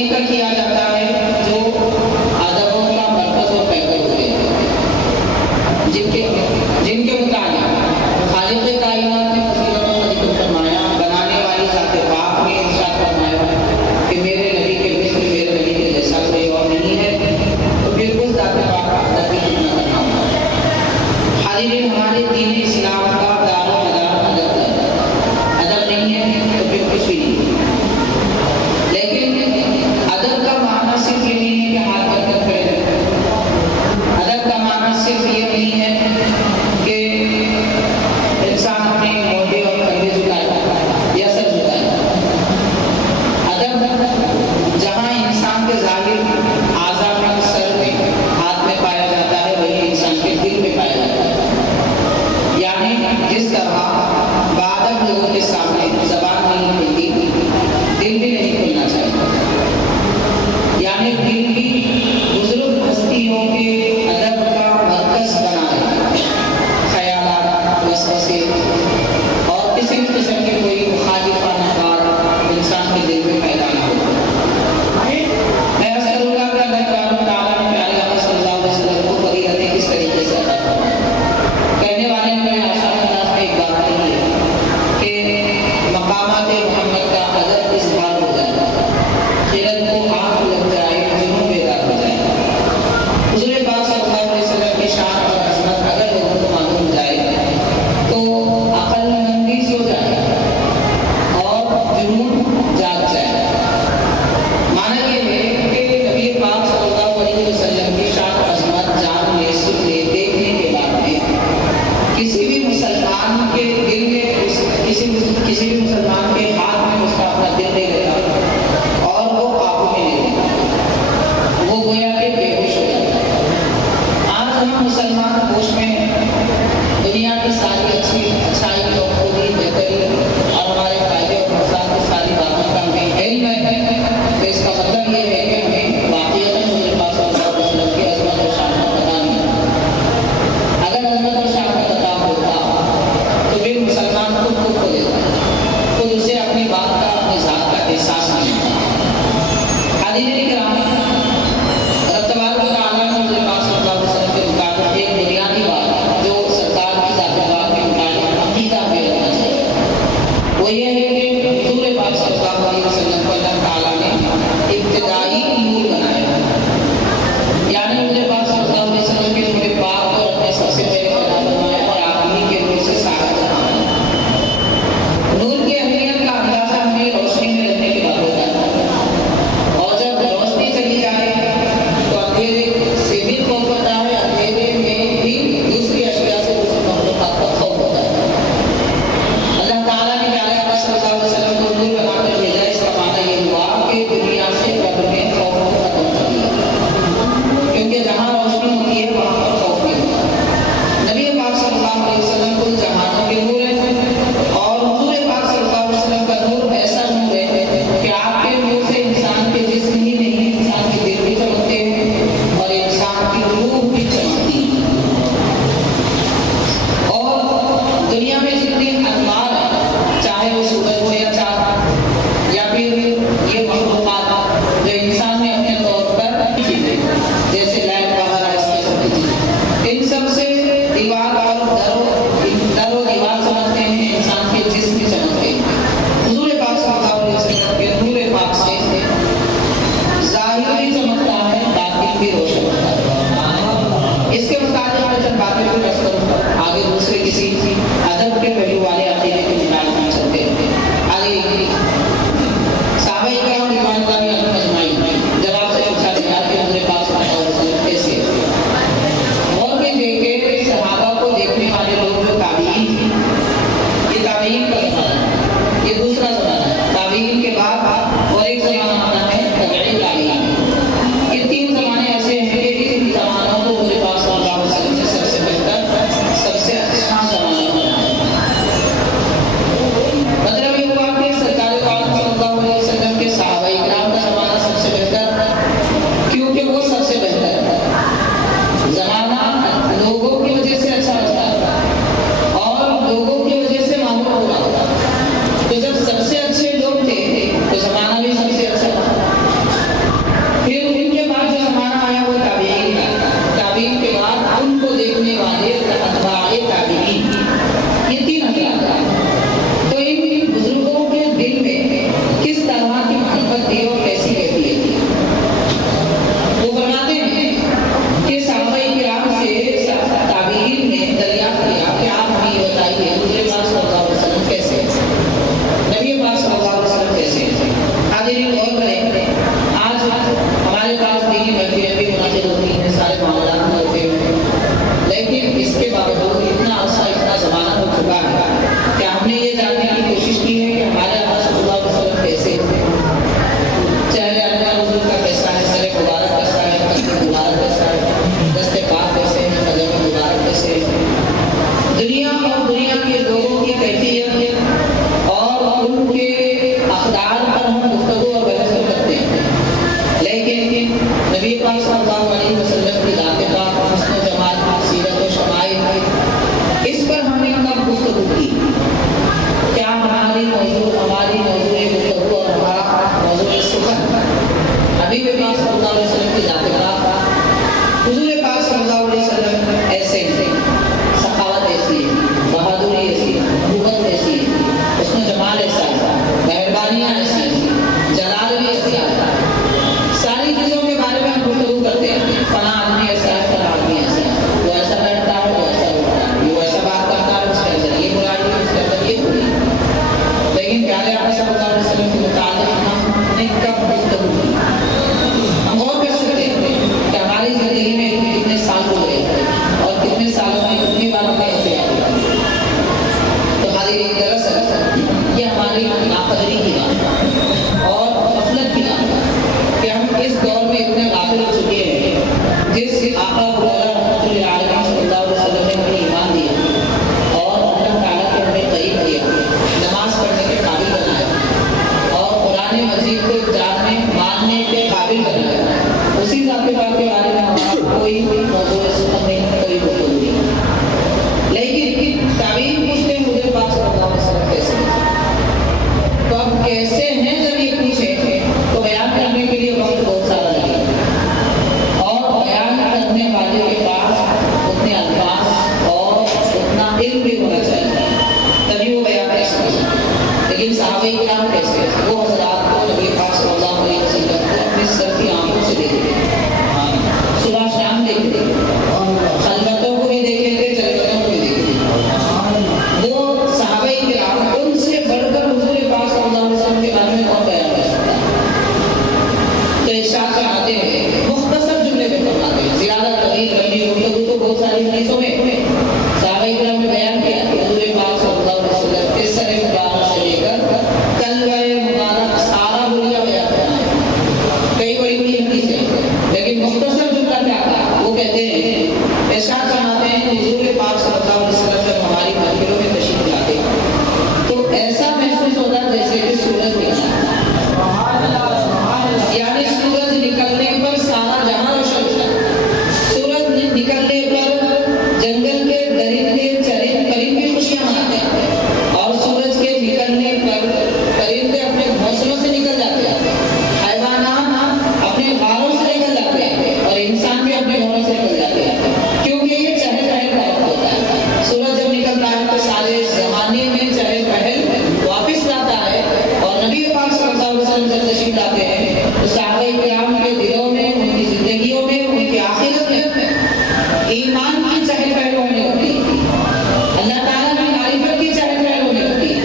उन्हीं का किया जाता है जो अदबों का मरकज और पैकर होते हैं, जिनके मुताबिक खालिक़ कायनात ने फजीलतों का जिक्र फरमाया, बनाने वाली ज़ात पाक ने इरशाद फरमाया कि मेरे नबी के मिस्र, मेरे नबी के जैसा कोई और नहीं है, तो फिर उस ज़ात पाक का अदब भी कितना करना होगा। हाज़िरीन, हमारे दीन इस्लाम का दारो मदार अदब है। अदब नहीं है तो फिर कुछ भी नहीं है। लेकिन अदब का माना सिर्फ ये नहीं है कि हाथ बरकत करें। अदब का माना सिर्फ ये नहीं है कि इंसान अपने मोढे और कंधे झुकाए या सर झुकाए। अदब जहाँ इंसान के जाहिर आज़ा में, सर में, हाथ में पाया जाता है, वही इंसान के दिल में पाया जाता है। यानी जिस तरह बादब लोगों के सामने ज़बान नहीं खुलती, दिल भी नहीं खुलना चाहिए। यानी दिल भी बुजुर्ग हस्तियों के अदब का मरकज बना है। ख्यालात, वसवसे और किसी भी किस्म के कोई मुखालिफाना बात इंसान के दिल में पैदा ना हो। मैं अर्ज़ करूँगा कि अल्लाह तआला ने प्यारे आका सल्लल्लाहु अलैहि वसल्लम को फजीलतें किस तरीके से अता फरमाई। कहने वाले ने मेरे आशा अंदाज़ में एक बात कही है कि मकामात मोहम्मद का अदब इज़हार हो जाए, खिलत को आँख लग जाए, जुनून बेदार काबिल बनाया। उसी ज़ात पाक के बारे में हमारा कोई मौजूद नहीं, कोई गुफ्तगू नहीं। लेकिन ताबीन पूछते हैं हुज़ूर पाक सल्लल्लाहु अलैहि वसल्लम कैसे हैं, तो अब कैसे हैं जब ये पूछे तो बयान करने के लिए वक्त बहुत सारा लगेगा, और बयान करने वाले के पास उतने अल्फाज और उतना इल्म भी होना चाहिए, तभी वो बयान कर सकते। लेकिन सहाबा किराम कैसे, वो हज़रात को नबी पाक सल्लल्लाहु अलैहि वसल्लम को अपनी सर की आंखों से देखते थे, सुबह शाम देखते थे, खलवतों को भी देखे थे, जलवतों को भी देखते थे। वो सहाबा किराम, उनसे बढ़कर हुज़ूर पाक सल्लल्लाहु अलैहि वसल्लम के बारे में कौन बयान कर सकता है। तो इरशाद फरमाते हैं, मुख्तसर जुमले में फरमाते हैं, ज़्यादा तवील लंबी गुफ्तगू तो बहुत सारी हदीसों में सहाबा किराम ने बयान किया। हुज़ूर पाक सल्लल्लाहु अलैहि वसल्लम के सर मुबारक से लेकर कलवे मुबारक सारा दुनिया बयान करना है, कई बड़ी बड़ी हदीसें, लेकिन मुख्तसर जुमला क्या था, वो कहते हैं, इरशाद फरमाते हैं, हुज़ूर पाक सल्लल्लाहु अलैहि वसल्लम जब हमारी महफिलों में तशरीफ लाते तो ऐसा महसूस होता जैसे कि सूरज निकला, यानी सूरज निकलने पर सारा जहां रोशन होता है। सूरज निकलने पर जंगल के दरिंदे चरिंदे परिंदे खुशियां मनाते हैं, और सूरज के निकलने पर परिंदे अपने घोंसलों से निकल जाते हैं, हैवानात अपने घरों से निकल जाते हैं, और इंसान भी अपने घरों से निकल जाते हैं, क्योंकि ये चहल पहल का वक्त होता है। सूरज जब निकलता है तो सारे जमाने में चहल पहल वापिस लाता है, और नबी पाक सल्लल्लाहु अलैहि वसल्लम जब तशरीफ लाते हैं तो सहाबा किराम के दिलों में, उनकी जिंदगियों में, उनकी आखिरत में ईमान की चहल पहल होने लगती है, अल्लाह ताला की मारिफत की चहल पहल होने लगती है।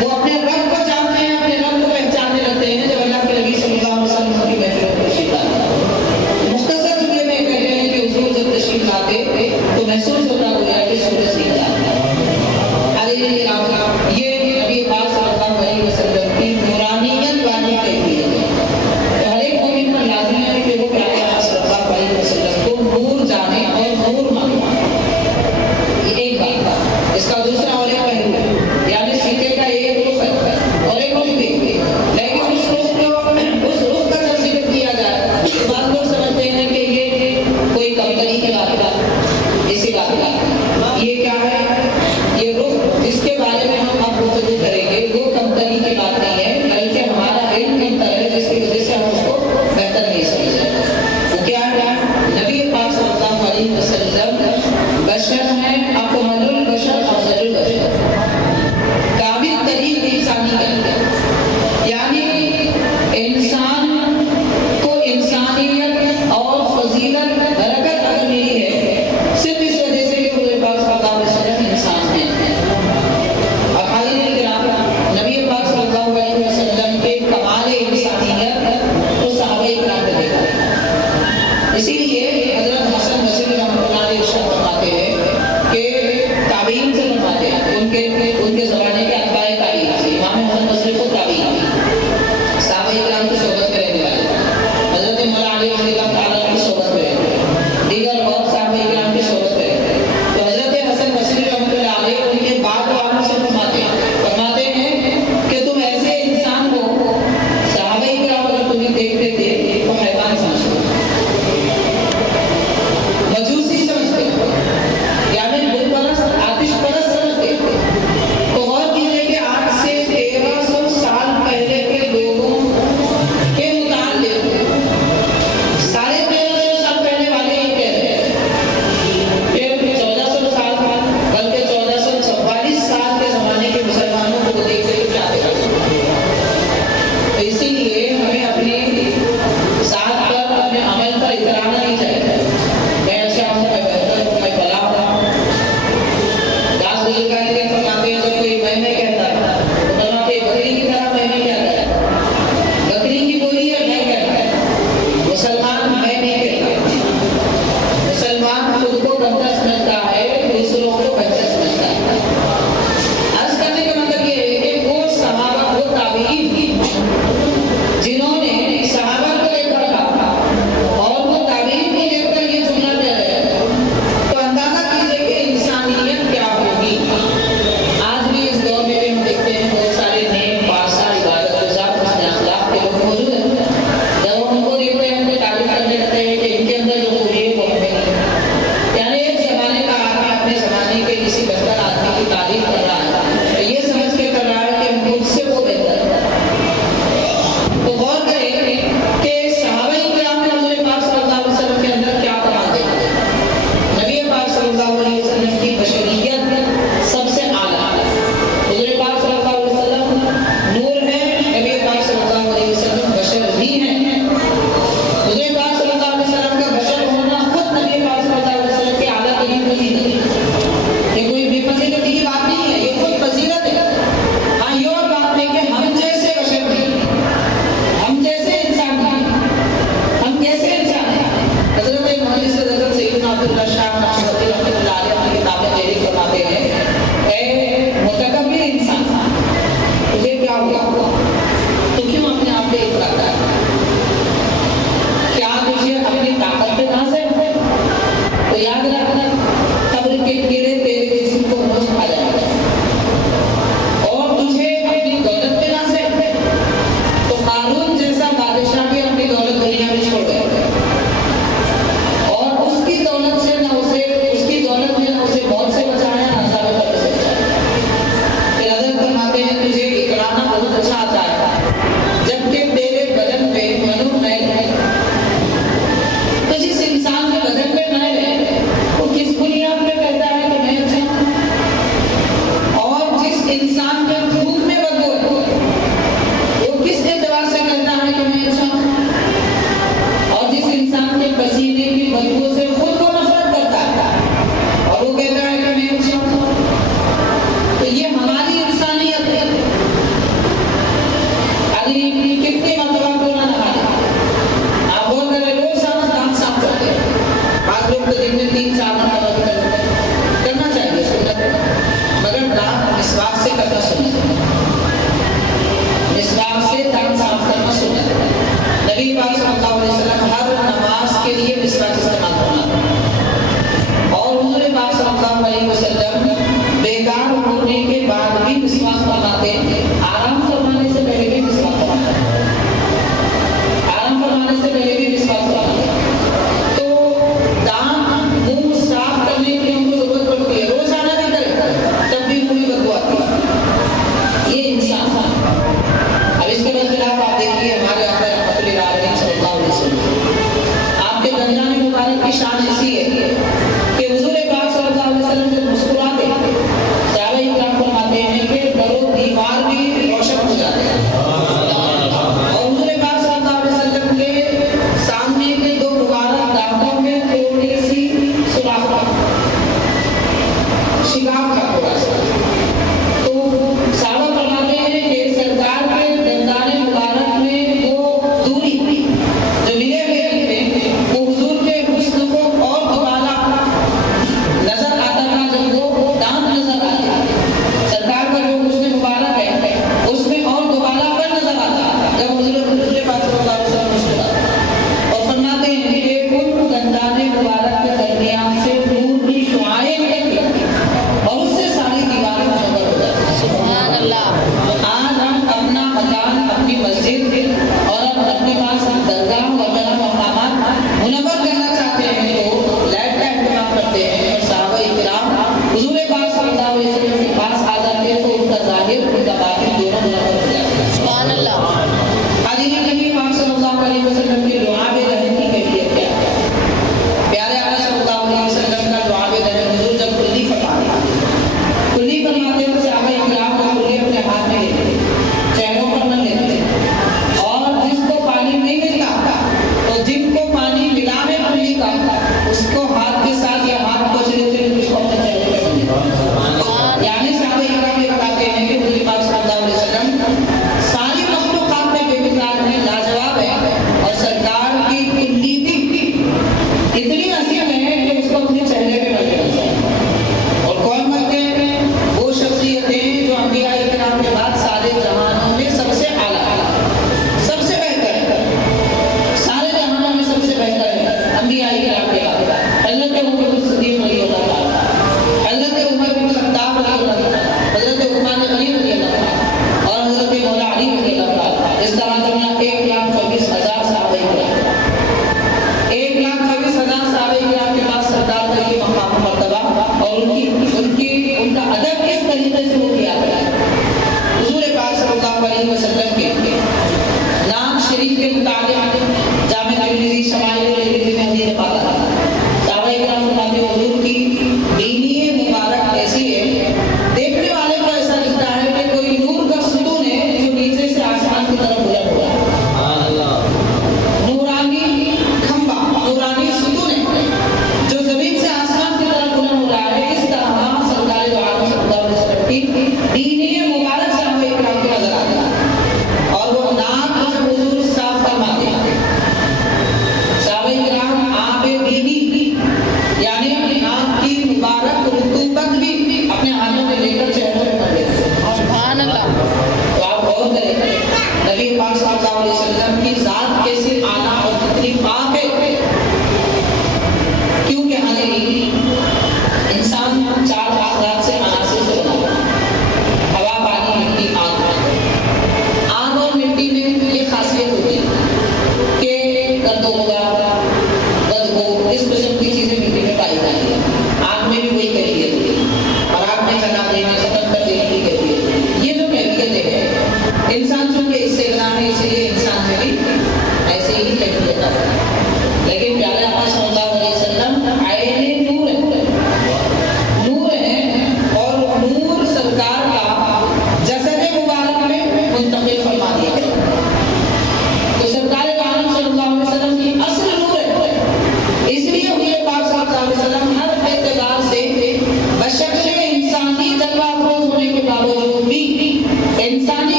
वो अपने रब को जानते हैं, अपने रब को पहचानने लगते हैं जब अल्लाह के नबी सल्लल्लाहु अलैहि वसल्लम की महफिलों में तशरीफ लाते हैं। मुख्तसर जुमले में कहते हैं कि हुज़ूर जब तशरीफ लाते तो महसूस होता गोया कि सूरज निकला। ये नबी पाक सल्लल्लाहु अलैहि वसल्लम की नूरानियत वाली कैफियत है। तो हर एक मोमिन पर लाज़िम है कि वो प्यारे आका सल्लल्लाहु अलैहि वसल्लम को नूर जाने और नूर माने। ये एक बात है। इसका दूसरा और एक पहलू है, यानी सिक्के का एक रुख है और एक रुख भी, लेकिन उस रुख का जब जिक्र किया जाए तो बाद लोग समझते हैं कि ये कोई कमतरी की बात है, इसी बात का ये क्या है, ये रुख जिसके बारे में हम अब गुफ्तगू करेंगे वो कमतरी की बात नहीं है, बल्कि हमारा इल्म कमतर है, जिसकी वजह से हम उसको बेहतर नहीं समझे। तो क्या है, नबी पाक सल्लल्लाहु अलैहि वसल्लम बशर हैं, अकमलुल बशर, अफजलुल बशर, कामिल तरीन इंसानियत, यानी इंसान को इंसानियत और फजीलत बरकत अगर मिली है सिर्फ इस वजह से कि हुज़ूर पाक सल्लल्लाहु अलैहि वसल्लम इंसान हैं। और हाज़िरीन किराम, नबी पाक सल्लल्लाहु अलैहि वसल्लम के कमाल इंसानियत तो सहाबा किराम ने देखा।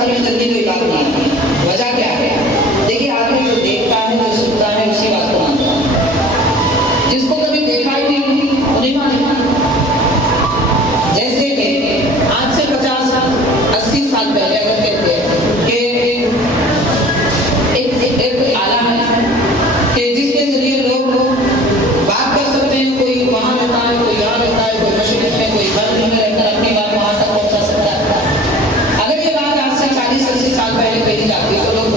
घर में जल्दी कोई बात नहीं आती। वजह क्या है? देखिए, आदमी जो देखता है, जो सुनता है, उसी बात को मानता है। जिसको कभी देखा ही नहीं वो नहीं मानेगा। जैसे कि आज से 50-80 साल पहले अगर कहते हैं कि एक आला है कि जिसके जरिए लोग बात कर सकते हैं, कोई वहां रहता है, कोई यहाँ रहता है, कोई मशरक़ में, कोई गर्ब में रहकर अपनी बात वहां तक पहुंचा सकता है। अगर ये बात आज से 40-80 साल पहले कही जाती तो लोग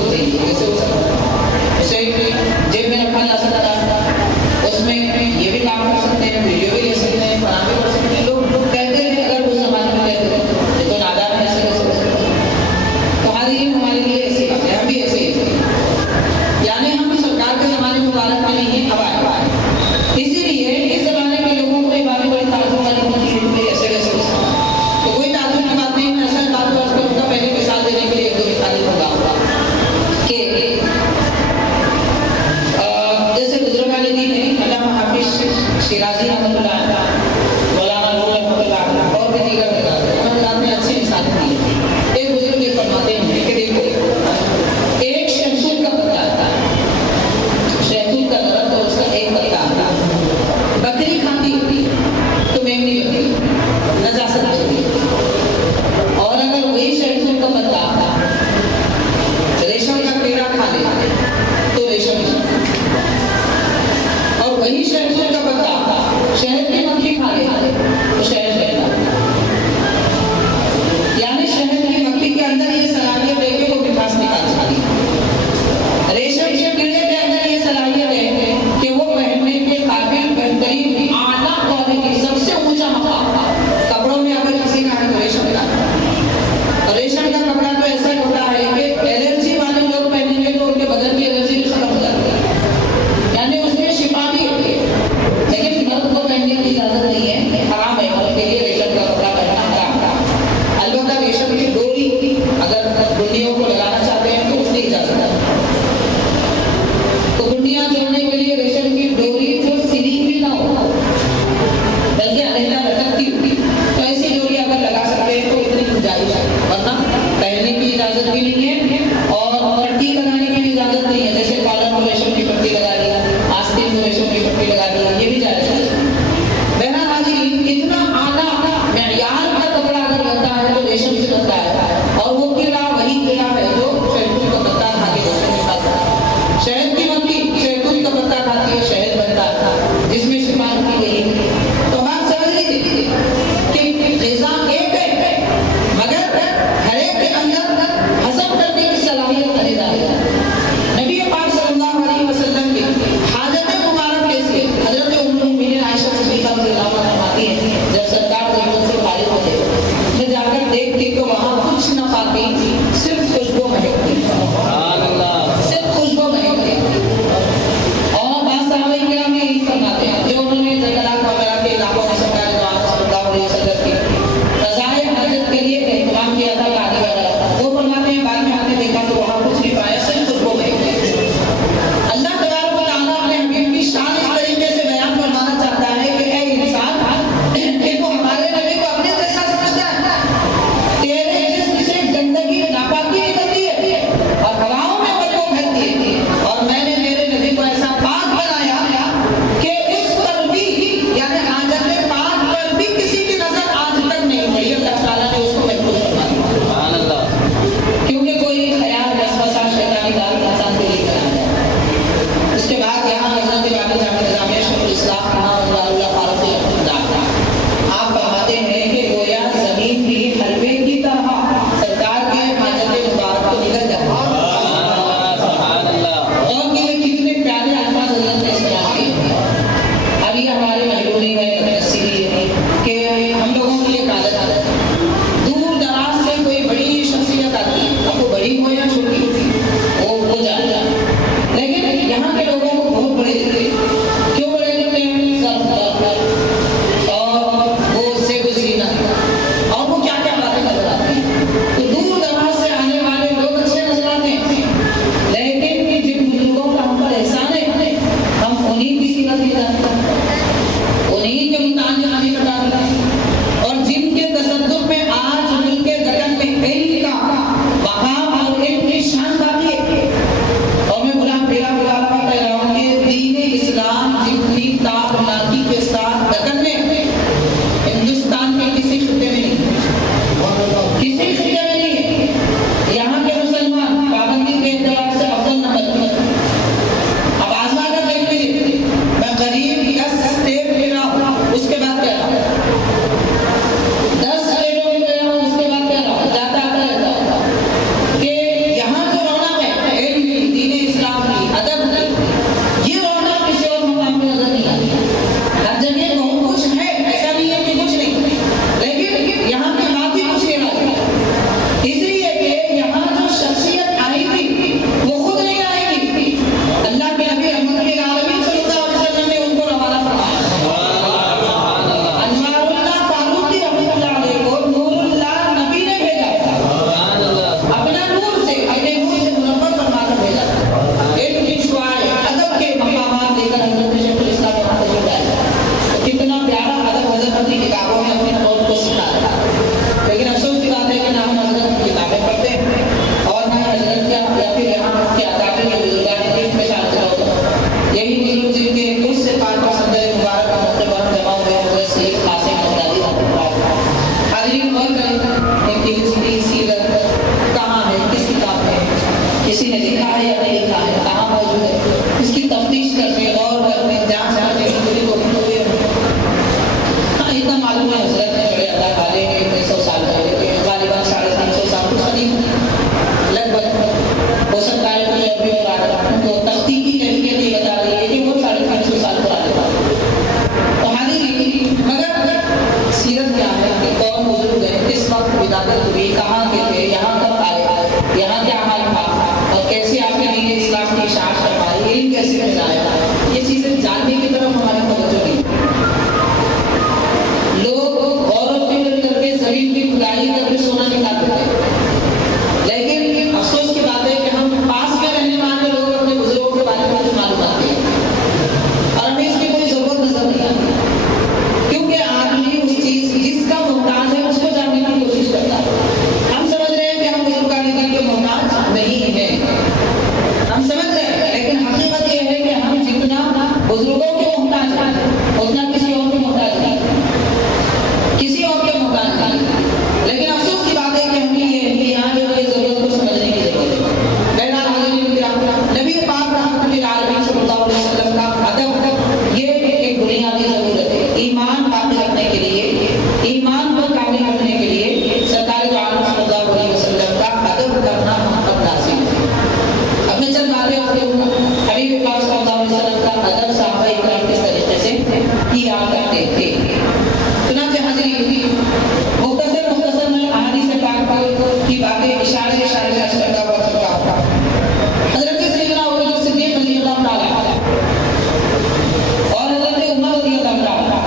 यहाँ क्या हाल था और कैसे आपके लिए इस्लाम की इशाअत फरमाई, इल्म कैसे फैलाया, ये चीजें जानने की तरफ हमारे तवज्जो नहीं। लोग गौर और फिक्र करके जमीन की खुदाई करके सोना निकालते थे, लेकिन अफसोस की बात है कि हम पास में रहने वाले लोग अपने बुजुर्गों के बारे में कुछ मालूम आते हैं और हमें इसकी कोई जरूरत नजर नहीं आती, क्योंकि आदमी उस चीज जिसका मोहताज है उसको जानने की कोशिश करता है। हम समझ रहे हैं कि हम बुजुर्गान दीन के मोहताज नहीं हैं, हम समझ रहे हैं, लेकिन हकीकत यह है कि हम जितना बुजुर्गों के मोहताज हैं उतना किसी और के मोहताज नहीं, किसी और के मोहताज नहीं। लेकिन अफसोस की बात है कि हमें ये यहाँ जो है जरूरत को समझने की जरूरत है। बहरहाल हाज़िरीन किराम, नबी पाक रहमतुल्लिल आलमीन सल्लल्लाहु अलैहि वसल्लम का अदब ये एक बुनियादी जरूरत है। ईमान बाकी रखने के लिए, ईमान को कामिल रखने के लिए सरकार दो आलम सल्लल्लाहु अलैहि वसल्लम का अदब करना हम पर लाज़िम है। अब मैं चंद बातें आपके हबीब पाक सल्लल्लाहु अलैहि वसल्लम का अदब सहाबा इकराम किस तरीके से किया करते थे। चुनांचे हाज़िरीन, मुख्तसर में अहादीस पाक की बातें इशारे इशारे में करता हुआ चलता था। हज़रत सैयदना अबू बकर सिद्दीक़ रज़ियल्लाहु ताला और हज़रत उमर रज़ियल्लाहु ताला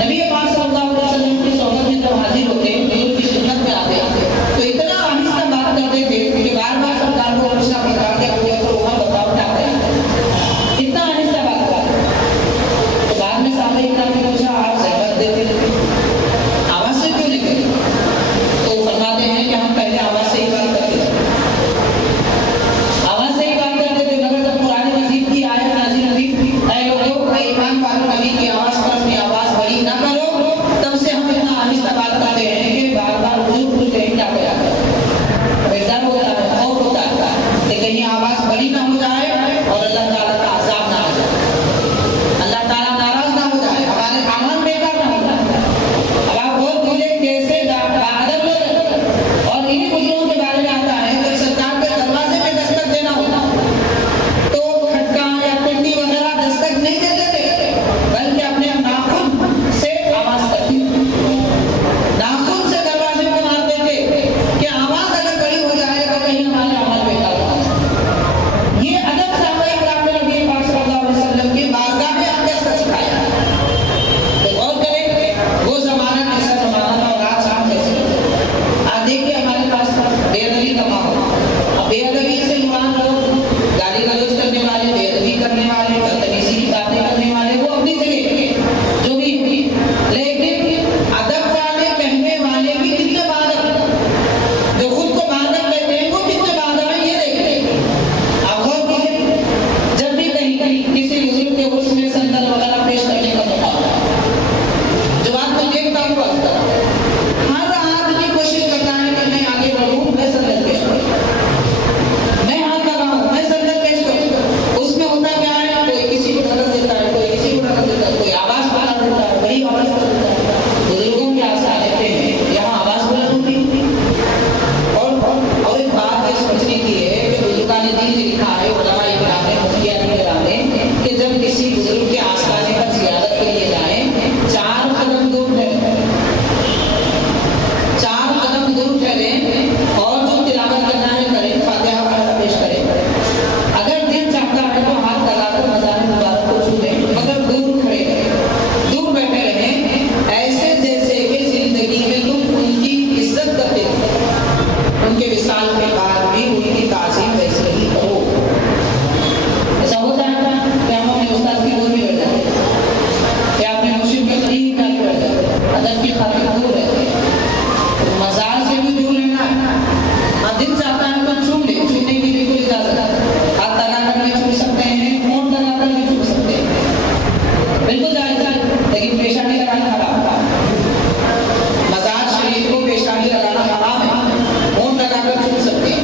नबी पाक सल्लल्लाहु अलैहि वसल्लम की सोहबत में जब हाजिर होते, हुजूर की खिदमत में आते तो इतना आहिस्ता बात करते थे कि बार-बार सरकार को पूछना पड़ता था, अबू बकर उमर बताओ क्या करें, इतना आहिस्ता बात करते। तो बाद में साहबा इकराम ने पूछा आप ज़हमत देते थे, आवाज से क्यों नहीं करते? तो फरमाते हैं कि हम पहले आवाज से ही बात करते थे, आवाज से ही बात करते थे, मगर जब कुरान मजीद की आयत नाज़िल हुई, ऐ लोगों ऐ ईमान वालों, नबी की आवाज पर अपनी आवाज बड़ी ना करो, तब से हम इतना आहिस्ता बात करते हैं कि बार-बार भूल के क्या करा बेहतर होता है, खौफ होता है कि कहीं आवाज बड़ी ना हो जाए और अल्लाह ताला का अज़ाब ना आ जाए, अल्लाह ताला नाराज ना हो जाए, हमारे अमल बेकार ना हो जाए। अब आप बहुत बोले कैसे अदब लोग, और इन्हीं बुजुर्गों के बारे में आता है जब सरकार के दरवाजे में दस्तक देना होता तो खटका या कुंडी वगैरह दस्तक नहीं देते थे, बल्कि अपने नाखून से आवाज करते थे, नाखून से दरवाजे को मारते थे कि आवाज अगर बड़ी हो जाए तो कहीं हमारे अमल बेकार हो जाए। ये अदब सहाबा इकराम ने नबी पाक सल्लल्लाहु अलैहि वसल्लम की बारगाह में आके सिखाया। तो गौर करें वो जमाना कैसा जमाना था और आज हम कैसे हैं। आज देखिए हमारे पास बेअदबी का माहौल, अब बेअदबी से मुराद लोग गाली गलौज करने वाले, बेअदबी करने वाले, बदतमीजी की बातें करने वाले, वो अपनी जगह जो भी हुई, लेकिन अदब वाले कहने वाले भी कितने बादब, जो खुद को बादब कहते हैं वो कितने बादब है ये देखते हैं। अब गौर कीजिए, जब भी कहीं किसी बुजुर्ग के उर्स में संदल वगैरह पेश करने का मौका होता है, जो बात मैं देखता हूँ हर आदमी कोशिश करता है कि मैं आगे बढ़ूं, मैं संदल पेश करूं, मैं हाथ लगाऊं, मैं संदल पेश करूं। उसमें होता क्या है, कोई किसी को धक्का देता है, कोई किसी को धक्का देता है, कोई आवाज बुलंद देता है, बड़ी आवाज करता है। बुजुर्गों के आसार रहते हैं, यहाँ आवाज बुलंद होती है। और एक बात ये सोचने की है कि बुजुर्गान दीन ने लिखा है, उलमा इकराम ने, मुफ्तियान इकराम ने, कि जब किसी बुजुर्ग के आस्थाने पर ज़ियारत के लिए जाएं, 4 कदम दूर ठहरें, 4 कदम दूर ठहरें और जो तिलावत करना है करें, फातिहा वगैरह पेश करें। अगर दिल चाहता है तो हाथ लगाकर मज़ार मुबारक को छू लें, मगर दूर खड़े रहें, दूर बैठे रहें, ऐसे जैसे कि जिंदगी में तुम उनकी इज्जत करते थे, उनके विसाल के बाद भी उनकी ताज़ीम वैसे ही करो। ऐसा होता है ना कि हम अपने उस्ताद की गोद में बैठ जाते हैं, या अपने मुर्शिद के करीब जाके बैठ जाते हैं, अदब की खातिर दूर रहते हैं। मज़ार से भी दूर रहना है, हाँ दिल चाहता है तो छू ले, छूने की बिल्कुल इजाजत है, हाथ लगाकर भी छू सकते हैं, होंठ लगाकर भी छू सकते हैं, बिल्कुल जायज़ है, लेकिन पेशानी लगाना हराम है। मज़ार शरीफ को पेशानी लगाना हराम है, होंठ लगाकर छू सकते हैं।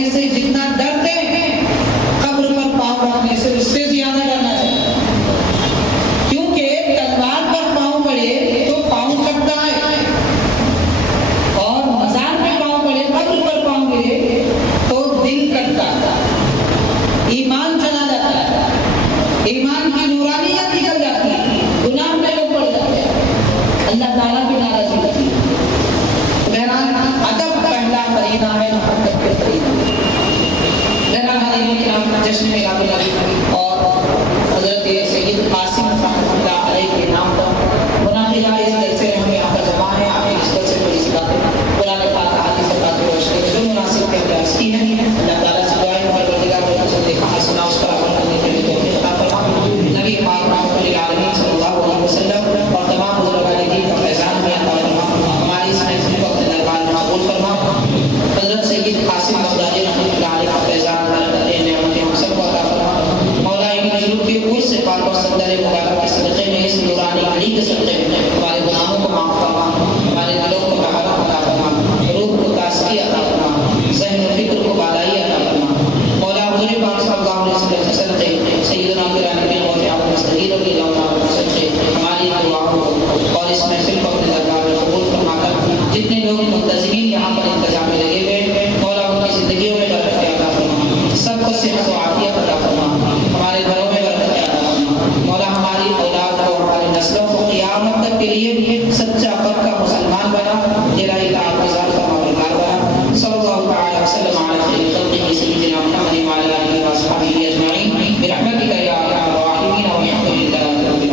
रखने से जितना डरते हैं, कब्र पर पांव रखने से उससे ज्यादा डरना चाहिए। क्योंकि तलवार पर पांव पड़े तो पांव कटता है, और मजार पे पांव पड़े, कब्र पर पांव गिरे तो दिल कटता है, ईमान चला जाता है, ईमान की नूरानियत निकल जाती है, गुनाह में लोग पड़ जाते हैं, अल्लाह ताला की नाराजगी होती है। बहरहाल अदब पहला करीना है मोहब्बत के करीना। बहरहाल जश्न मिलाद नबी और हजरत सैयद कासिम रहमतुल्लाह अलैह के नाम पर मुनाफिजा इस जलसे में हम यहाँ पर जमा है। आपने इस पर से बड़ी सी बातें कुरान पाक हदीस पाक रोशनी में जो मुनासिब के अभ्यास की है